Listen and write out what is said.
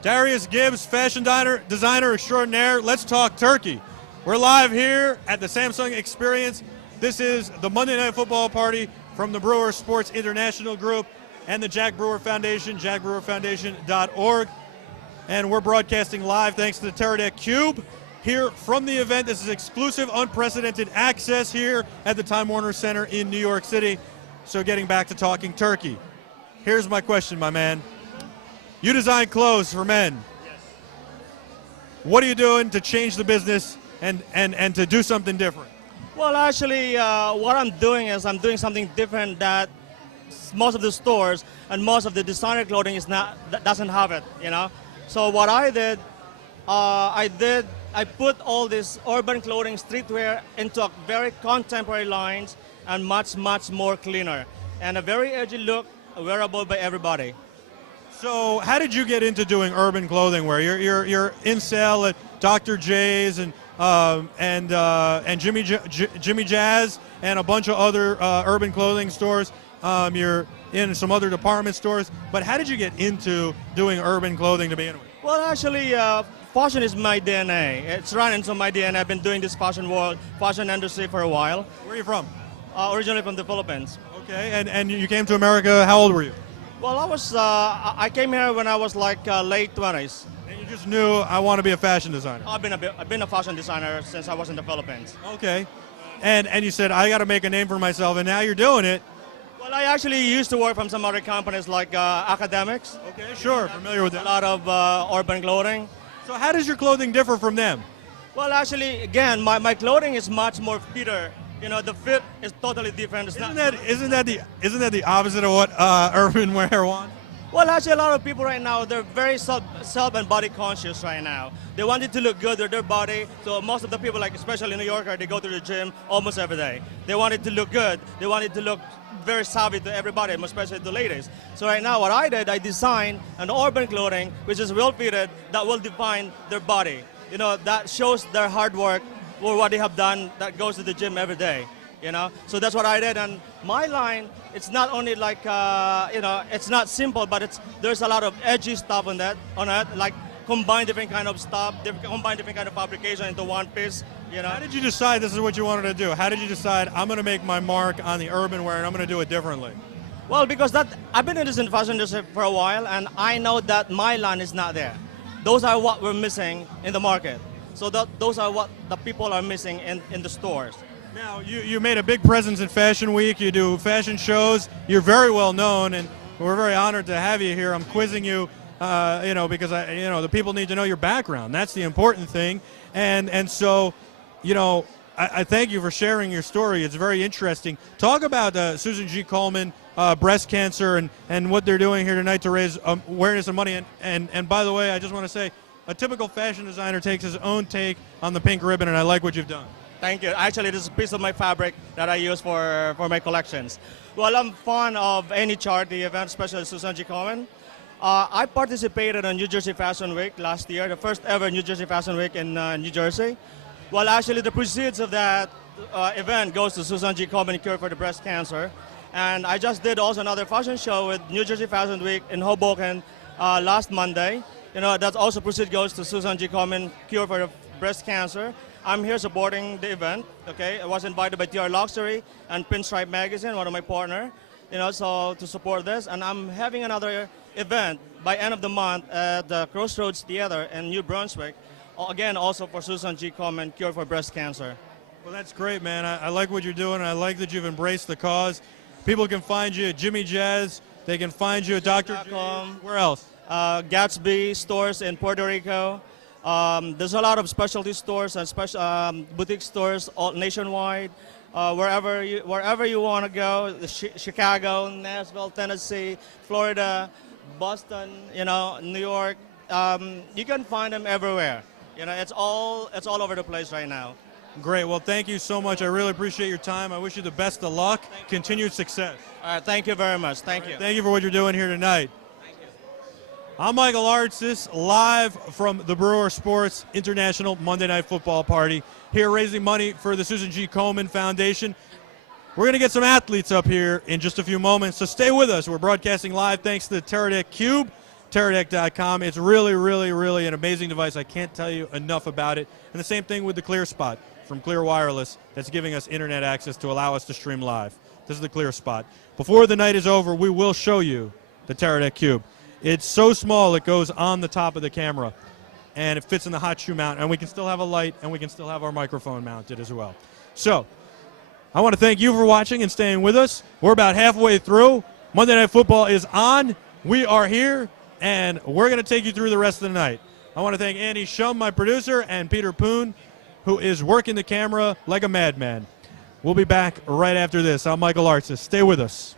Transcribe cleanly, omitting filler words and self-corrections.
Darius Gibbs, fashion designer extraordinaire. Let's talk turkey. We're live here at the Samsung Experience. This is the Monday Night Football Party from the Brewer Sports International Group and the Jack Brewer Foundation, jackbrewerfoundation.org. And we're broadcasting live thanks to the Teradek Cube here from the event. This is exclusive, unprecedented access here at the Time Warner Center in New York City. So getting back to talking turkey. Here's my question, my man. You design clothes for men. Yes. What are you doing to change the business and to do something different? Well, actually, what I'm doing is I'm doing something different that most of the stores and most of the designer clothing doesn't have it, you know. So what I did, I put all this urban clothing, streetwear into a very contemporary lines and much more cleaner and a very edgy look, wearable by everybody. So how did you get into doing urban clothing wear? You're in sale at Dr. J's and Jimmy Jazz and a bunch of other urban clothing stores. You're in some other department stores. But how did you get into doing urban clothing to begin with? Well, actually, fashion is my DNA. It's run into my DNA. I've been doing this fashion industry for a while. Where are you from? Originally from the Philippines. Okay, and you came to America. How old were you? Well, I came here when I was like late 20s. And you just knew I want to be a fashion designer. I've been a fashion designer since I was in the Philippines. Okay, and you said I got to make a name for myself, and now you're doing it. Well, I actually used to work from some other companies like Academics. Okay, sure, familiar with that. A lot of urban clothing. So how does your clothing differ from them? Well, actually, again, my clothing is much more fitter. You know, the fit is totally different. Isn't that the opposite of what urban wear wants? Well, actually, a lot of people right now, they're very self and body conscious right now. They want it to look good with their body. So most of the people, like especially in New York, they go to the gym almost every day. They want it to look good. They want it to look very savvy to everybody, especially the ladies. So right now, what I did, I designed an urban clothing which is well fitted that will define their body. You know, that shows their hard work or what they have done that goes to the gym every day, you know. So that's what I did, and my line, it's not only like, you know, it's not simple, but there's a lot of edgy stuff on it, like combine different kind of stuff, combine different kind of fabrication into one piece, you know. How did you decide this is what you wanted to do? How did you decide I'm going to make my mark on the urban wear and I'm going to do it differently? Well, because I've been in this fashion industry for a while, and I know that my line is not there. Those are what we're missing in the market. So those are what the people are missing in the stores. Now, you made a big presence in Fashion Week. You do fashion shows. You're very well known, and we're very honored to have you here. I'm quizzing you, you know, because the people need to know your background. That's the important thing. And so, you know, I thank you for sharing your story. It's very interesting. Talk about Susan G. Komen, breast cancer, and what they're doing here tonight to raise awareness and money. And by the way, I just want to say, a typical fashion designer takes his own take on the pink ribbon, and I like what you've done. Thank you. Actually, this is a piece of my fabric that I use for my collections. Well, I'm fond of any charity event, especially Susan G. Komen. I participated in New Jersey Fashion Week last year, the first ever New Jersey Fashion Week in New Jersey. Well, actually, the proceeds of that event goes to Susan G. Komen Cure for the Breast Cancer. And I just did also another fashion show with New Jersey Fashion Week in Hoboken last Monday. You know, that also proceeds goes to Susan G. Komen Cure for the Breast Cancer. I'm here supporting the event, okay? I was invited by TR Luxury and Pinstripe Magazine, one of my partners, you know, so to support this. And I'm having another event by end of the month at the Crossroads Theater in New Brunswick, again, also for Susan G. Komen Cure for Breast Cancer. Well, that's great, man. I like what you're doing, and I like that you've embraced the cause. People can find you at Jimmy Jazz. They can find you at Dr. J. Where else? Gatsby stores in Puerto Rico. There's a lot of specialty stores and special boutique stores all nationwide. Wherever you want to go, Chicago, Nashville, Tennessee, Florida, Boston, you know, New York. You can find them everywhere. You know, it's all over the place right now. Great. Well, thank you so much. I really appreciate your time. I wish you the best of luck, continued success. All right, thank you very much. Thank you. Thank you for what you're doing here tonight. I'm Michael Artsis, live from the Brewer Sports International Monday Night Football Party, here raising money for the Susan G. Komen Foundation. We're going to get some athletes up here in just a few moments, so stay with us. We're broadcasting live thanks to the Teradek Cube Teradek.com. It's really, really, really an amazing device. I can't tell you enough about it. And the same thing with the Clear Spot from Clear Wireless that's giving us internet access to allow us to stream live. This is the Clear Spot. Before the night is over, we will show you the Teradek Cube. It's so small it goes on the top of the camera, and it fits in the hot shoe mount, and we can still have a light, and we can still have our microphone mounted as well. So I want to thank you for watching and staying with us. We're about halfway through. Monday Night Football is on. We are here, and we're going to take you through the rest of the night. I want to thank Andy Shum, my producer, and Peter Poon, who is working the camera like a madman. We'll be back right after this. I'm Michael Artsis. Stay with us.